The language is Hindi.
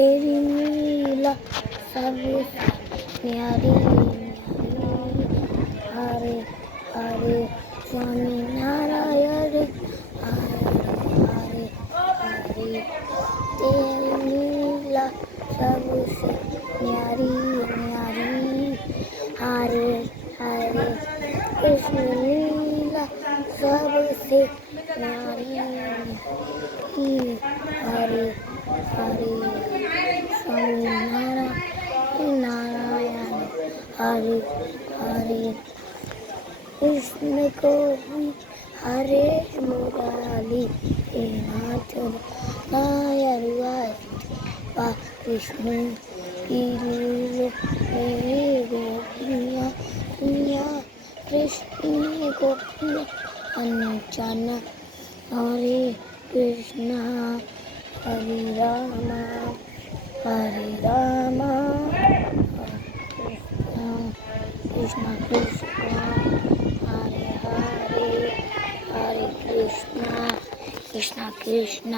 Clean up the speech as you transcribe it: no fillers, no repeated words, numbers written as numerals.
तेरी नीला सबसे प्यारी हरे हरे स्वामी नारायण हरे हरे हरे तेरी नीला सबसे न्यारी न्यारी हरे हरे कृष्ण लीला सबसे न्यारी हरे हरे स्वामी नारायण हरे हरे कृष्ण को भी हरे मुरारी हे नाथ नारायण वा कृष्ण की लीला मेरे गोपियाँ पिया कृष्ण गोपियाँ अनजान हरे कृष्णा हरे रामा हरे रामा कृष्णा कृष्णा हरे हरे हरे कृष्णा कृष्णा कृष्णा